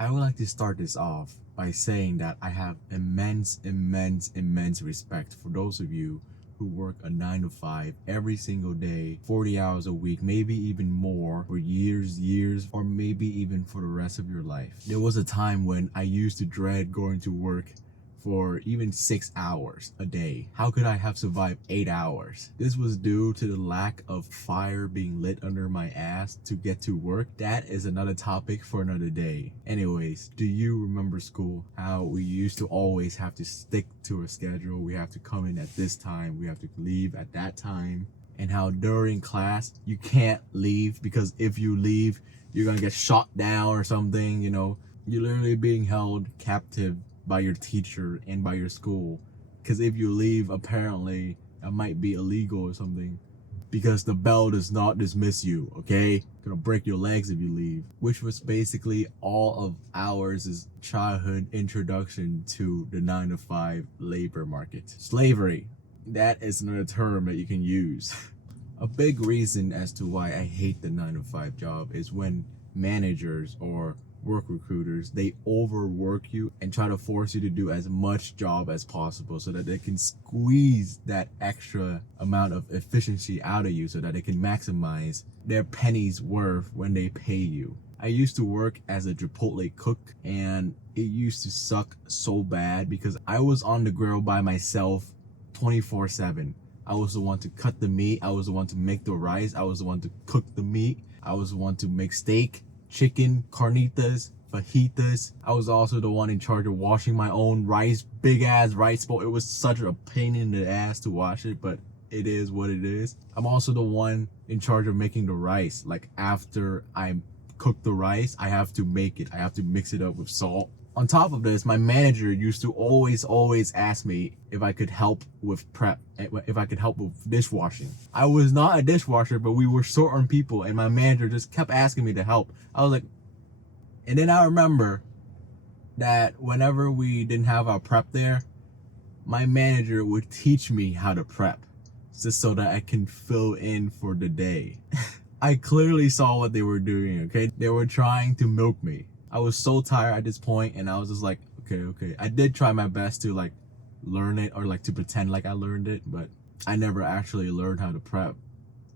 I would like to start this off by saying that I have immense respect for those of you who work a 9 to 5 every single day, 40 hours a week, maybe even more for years, or maybe even for the rest of your life. There was a time when I used to dread going to work for even 6 hours a day. How could I have survived 8 hours? This was due to the lack of fire being lit under my ass to get to work. That is another topic for another day. Anyways, do you remember school? How we used to always have to stick to a schedule. We have to come in at this time. We have to leave at that time. And how during class, you can't leave because if you leave, you're gonna get shot down or something, you know. You're literally being held captive by your teacher and by your school, because if you leave, apparently that might be illegal or something, because the bell does not dismiss you. Okay, gonna break your legs if you leave. Which was basically all of ours' childhood introduction to the 9 to 5 labor market. Slavery, that is another term that you can use. A big reason as to why I hate the 9 to 5 job is when managers or work recruiters, they overwork you and try to force you to do as much job as possible so that they can squeeze that extra amount of efficiency out of you so that they can maximize their pennies worth when they pay you. I used to work as a Chipotle cook and it used to suck so bad because I was on the grill by myself 24/7. I was the one to cut the meat, I was the one to make the rice, I was the one to cook the meat, I was the one to make steak, chicken, carnitas, fajitas. I was also the one in charge of washing my own rice, big ass rice bowl. It was such a pain in the ass to wash it, but it is what it is. I'm also the one in charge of making the rice. Like after I cook the rice, I have to make it. I have to mix it up with salt. On top of this, my manager used to always ask me if I could help with prep, if I could help with dishwashing. I was not a dishwasher, but we were short on people and my manager just kept asking me to help. I was like, and then I remember that whenever we didn't have our prep there, my manager would teach me how to prep just so that I can fill in for the day. I clearly saw what they were doing, okay? They were trying to milk me. I was so tired at this point and I was just like, okay. I did try my best to like learn it or like to pretend like I learned it, but I never actually learned how to prep.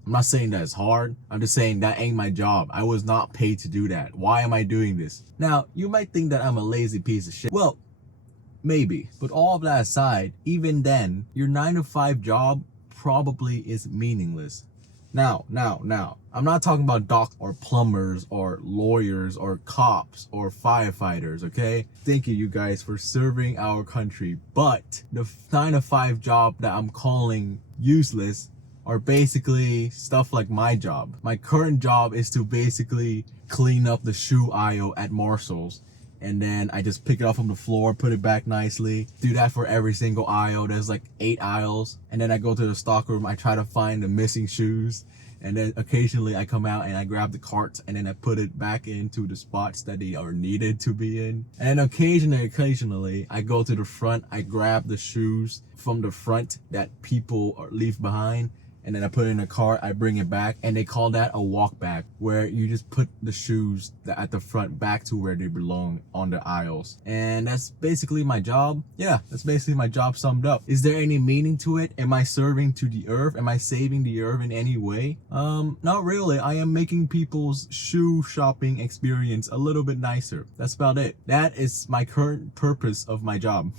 I'm not saying that it's hard. I'm just saying that ain't my job. I was not paid to do that. Why am I doing this? Now, you might think that I'm a lazy piece of shit. Well, maybe. But all of that aside, even then, your 9 to 5 job probably is meaningless. Now, I'm not talking about docs or plumbers or lawyers or cops or firefighters, okay? Thank you guys for serving our country. But the 9 to 5 job that I'm calling useless are basically stuff like my job. My current job is to basically clean up the shoe aisle at Marshall's. And then I just pick it up from the floor, put it back nicely. Do that for every single aisle. There's like 8 aisles. And then I go to the stock room. I try to find the missing shoes. And then occasionally I come out and I grab the carts and then I put it back into the spots that they are needed to be in. And then occasionally I go to the front. I grab the shoes from the front that people leave behind. And then I put it in a cart, I bring it back, and they call that a walk back, where you just put the shoes at the front back to where they belong on the aisles. And that's basically my job. Yeah, that's basically my job summed up. Is there any meaning to it? Am I serving to the earth? Am I saving the earth in any way? Not really. I am making people's shoe shopping experience a little bit nicer. That's about it. That is my current purpose of my job.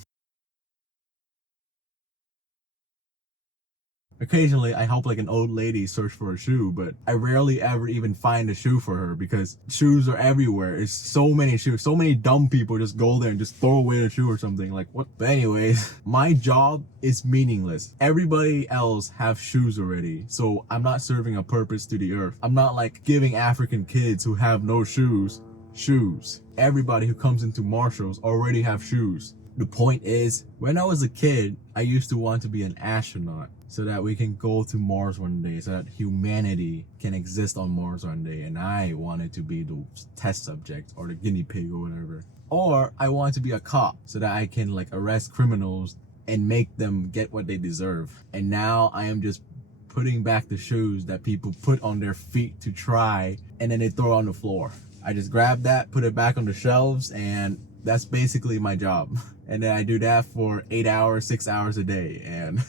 Occasionally, I help like an old lady search for a shoe, but I rarely ever even find a shoe for her because shoes are everywhere. It's so many shoes. So many dumb people just go there and just throw away the shoe or something. Like, what? But anyways, my job is meaningless. Everybody else have shoes already, so I'm not serving a purpose to the earth. I'm not like giving African kids who have no shoes, shoes. Everybody who comes into Marshall's already have shoes. The point is, when I was a kid, I used to want to be an astronaut so that we can go to Mars one day, so that humanity can exist on Mars one day, and I wanted to be the test subject or the guinea pig or whatever. Or I wanted to be a cop so that I can like arrest criminals and make them get what they deserve. And now I am just putting back the shoes that people put on their feet to try and then they throw on the floor. I just grab that, put it back on the shelves, and that's basically my job. And then I do that for 8 hours, 6 hours a day. And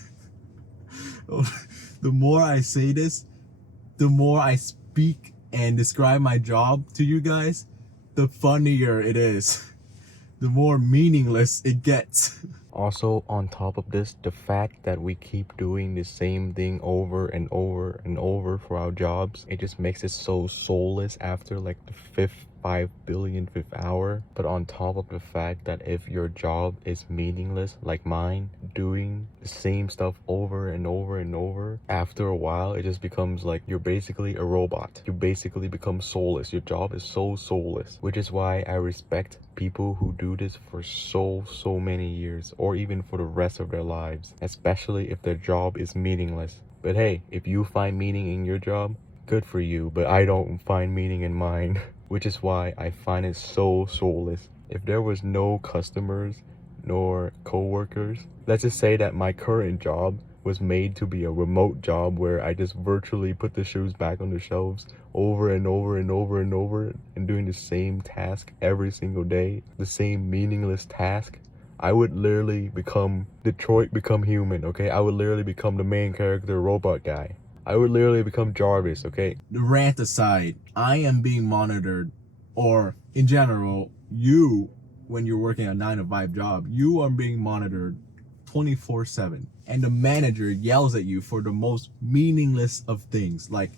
the more I say this, the more I speak and describe my job to you guys, the funnier it is. The more meaningless it gets. Also, on top of this, the fact that we keep doing the same thing over and over and over for our jobs, it just makes it so soulless after like the 5 billionth hour. But on top of the fact that if your job is meaningless like mine, doing the same stuff over and over and over, after a while it just becomes like you're basically a robot. You basically become soulless. Your job is so soulless, which is why I respect people who do this for so many years, or even for the rest of their lives, especially if their job is meaningless. But hey, if you find meaning in your job, good for you, but I don't find meaning in mine. Which is why I find it so soulless. If there was no customers nor co-workers, let's just say that my current job was made to be a remote job where I just virtually put the shoes back on the shelves over and over and over and over and doing the same task every single day, the same meaningless task, I would literally become Detroit Become Human, okay? I would literally become the main character robot guy. I would literally become Jarvis, okay? The rant aside, I am being monitored, or in general, you, when you're working a 9-to-5 job, you are being monitored 24/7. And the manager yells at you for the most meaningless of things. Like,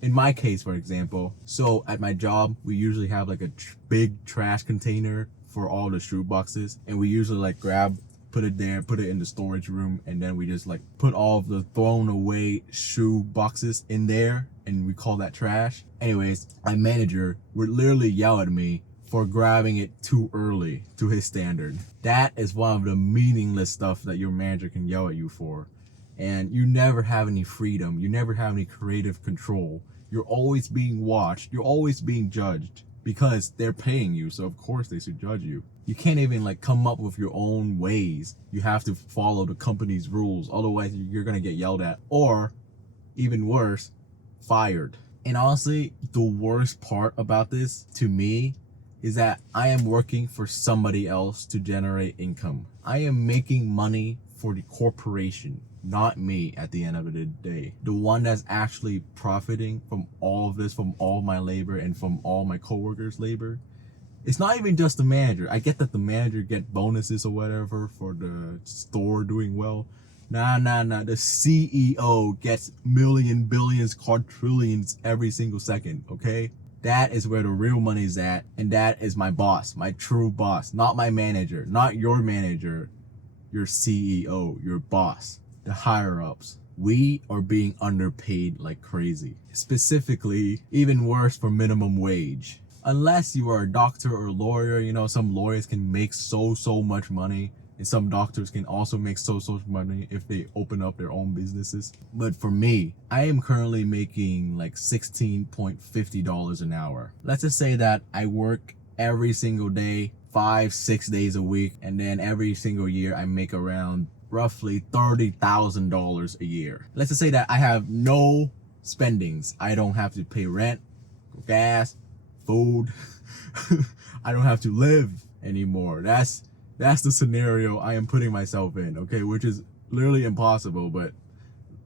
in my case, for example, so at my job, we usually have like a big trash container for all the shoe boxes. And we usually like put it there, put it in the storage room, and then we just like put all of the thrown away shoe boxes in there, and we call that trash. Anyways, my manager would literally yell at me for grabbing it too early to his standard. That is one of the meaningless stuff that your manager can yell at you for. And you never have any freedom. You never have any creative control. You're always being watched. You're always being judged because they're paying you. So of course they should judge you. You can't even like come up with your own ways. You have to follow the company's rules. Otherwise you're going to get yelled at, or even worse, fired. And honestly, the worst part about this to me is that I am working for somebody else to generate income. I am making money for the corporation, not me at the end of the day. The one that's actually profiting from all of this, from all my labor and from all my coworkers' labor. It's not even just the manager. I get that the manager get bonuses or whatever for the store doing well. Nah. The CEO gets million, billions, quadrillions every single second, okay? That is where the real money is at, and that is my boss, my true boss, not my manager, not your manager, your CEO, your boss, the higher-ups. We are being underpaid like crazy. Specifically, even worse for minimum wage. Unless you are a doctor or a lawyer, you know, some lawyers can make so much money, and some doctors can also make so much money if they open up their own businesses. But for me, I am currently making like $16.50 an hour. Let's just say that I work every single day, 5-6 days a week, and then every single year I make around roughly $30,000 a year. Let's just say that I have no spendings. I don't have to pay rent, gas, food. I don't have to live anymore. That's the scenario I am putting myself in, okay, which is literally impossible, but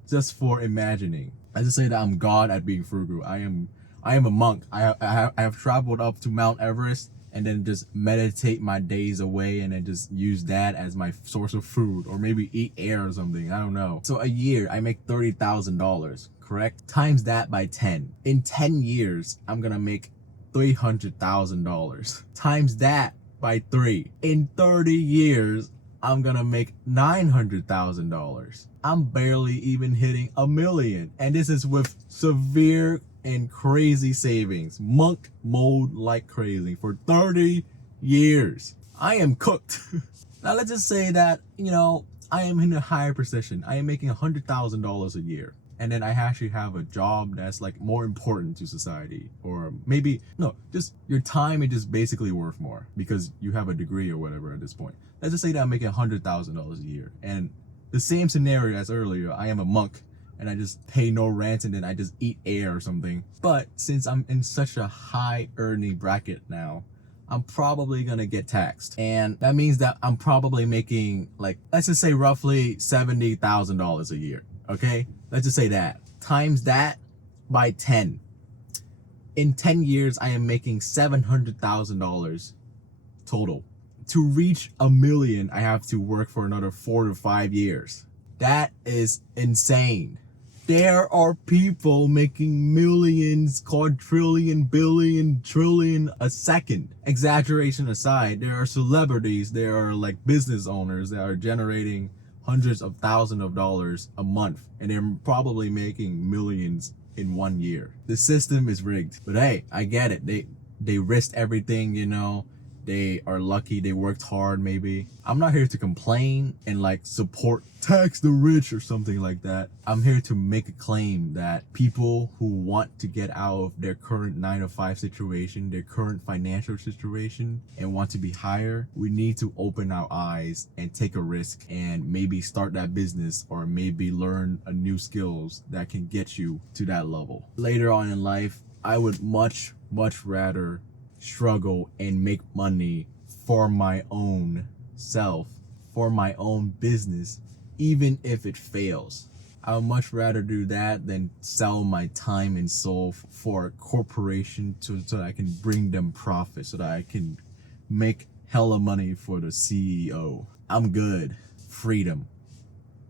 just for imagining. I just say that I'm God at being frugal. I am a monk. I have traveled up to Mount Everest and then just meditate my days away and then just use that as my source of food, or maybe eat air or something. I don't know. So a year I make $30,000, correct? Times that by 10. In 10 years, I'm gonna make $300,000. Times that by 3. In 30 years, I'm gonna make $900,000. I'm barely even hitting $1 million. And this is with severe and crazy savings. Monk mode like crazy for 30 years. I am cooked. Now let's just say that, you know, I am in a higher position. I am making $100,000 a year. And then I actually have a job that's like more important to society, or maybe, no, just your time is just basically worth more because you have a degree or whatever at this point. Let's just say that I'm making $100,000 a year, and the same scenario as earlier, I am a monk and I just pay no rent and then I just eat air or something. But since I'm in such a high earning bracket now, I'm probably gonna get taxed. And that means that I'm probably making, like, let's just say roughly $70,000 a year. Okay? Let's just say that. Times that by 10. In 10 years, I am making $700,000 total. To reach a million, I have to work for another 4 to 5 years. That is insane. There are people making millions, quadrillion, billion, trillion a second. Exaggeration aside, there are celebrities, there are like business owners that are generating hundreds of thousands of dollars a month, and they're probably making millions in 1 year. The system is rigged. But hey, I get it. They risked everything, you know. They are lucky, they worked hard maybe. I'm not here to complain and like support tax the rich or something like that. I'm here to make a claim that people who want to get out of their current 9 to 5 situation, their current financial situation, and want to be higher, we need to open our eyes and take a risk and maybe start that business or maybe learn a new skills that can get you to that level. Later on in life, I would much rather struggle and make money for my own self, for my own business, even if it fails. I would much rather do that than sell my time and soul for a corporation so that I can bring them profit, so that I can make hella money for the CEO. I'm good. Freedom.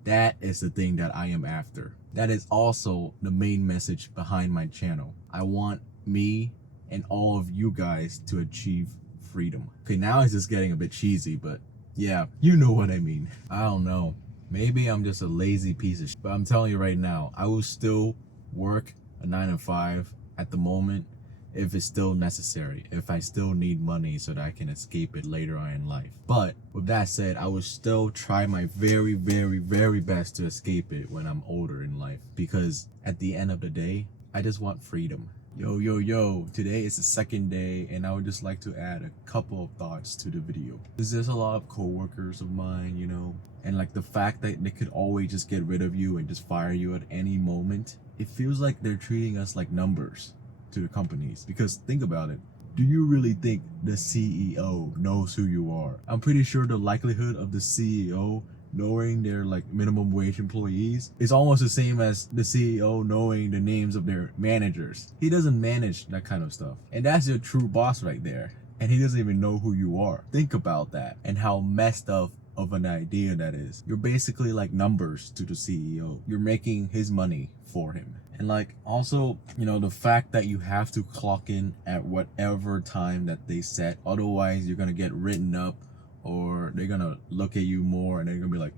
That is the thing that I am after. That is also the main message behind my channel. I want me and all of you guys to achieve freedom. Okay, now it's just getting a bit cheesy, but yeah, you know what I mean. I don't know. Maybe I'm just a lazy piece of shit, but I'm telling you right now, I will still work a 9 to 5 at the moment if it's still necessary, if I still need money so that I can escape it later on in life. But with that said, I will still try my very best to escape it when I'm older in life, because at the end of the day, I just want freedom. Yo, today is the second day and I would just like to add a couple of thoughts to the video. There's a lot of co-workers of mine, you know, and like the fact that they could always just get rid of you and just fire you at any moment, it feels like they're treating us like numbers to the companies. Because think about it, do you really think the CEO knows who you are? I'm pretty sure the likelihood of the CEO knowing their like minimum wage employees is almost the same as the CEO knowing the names of their managers. He doesn't manage that kind of stuff, and that's your true boss right there, and he doesn't even know who you are. Think about that and how messed up of an idea that is. You're basically like numbers to the CEO. You're making his money for him. And like also, you know, the fact that you have to clock in at whatever time that they set, otherwise you're gonna get written up, or they're gonna look at you more and they're gonna be like,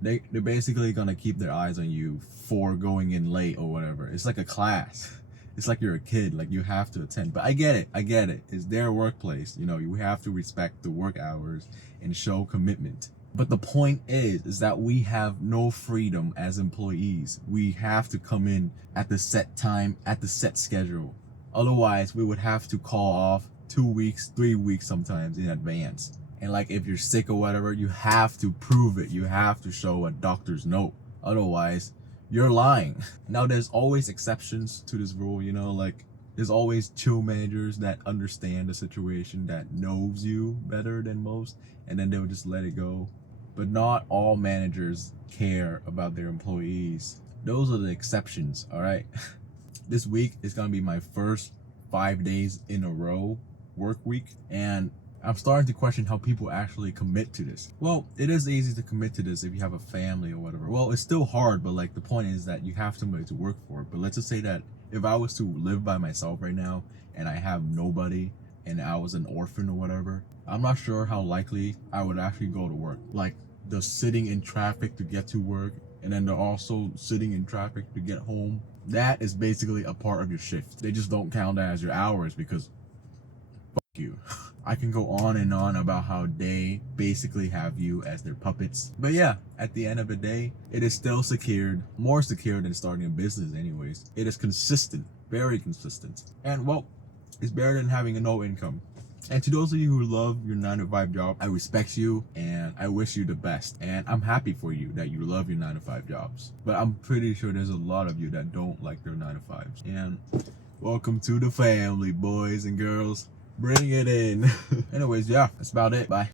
they're basically gonna keep their eyes on you for going in late or whatever. It's like a class. It's like you're a kid, like you have to attend. But I get it. It's their workplace. You know, you have to respect the work hours and show commitment. But the point is that we have no freedom as employees. We have to come in at the set time, at the set schedule. Otherwise, we would have to call off 2 weeks, 3 weeks sometimes in advance. And like if you're sick or whatever, you have to prove it. You have to show a doctor's note. Otherwise, you're lying. Now, there's always exceptions to this rule, you know, like there's always chill managers that understand the situation, that knows you better than most, and then they'll just let it go. But not all managers care about their employees. Those are the exceptions, all right? This week is gonna be my first 5 days in a row work week, and I'm starting to question how people actually commit to this. Well, it is easy to commit to this if you have a family or whatever. Well, it's still hard, but like the point is that you have somebody to work for. But let's just say that if I was to live by myself right now and I have nobody and I was an orphan or whatever, I'm not sure how likely I would actually go to work. Like the sitting in traffic to get to work, and then they're also sitting in traffic to get home. That is basically a part of your shift. They just don't count that as your hours because fuck you. I can go on and on about how they basically have you as their puppets. But yeah, at the end of the day, it is still secured, more secure than starting a business anyways. It is consistent, very consistent. And well, it's better than having a no income. And to those of you who love your 9 to 5 job, I respect you and I wish you the best. And I'm happy for you that you love your 9 to 5 jobs. But I'm pretty sure there's a lot of you that don't like their 9 to 5s. And welcome to the family, boys and girls. Bring it in. Anyways, yeah, that's about it. Bye.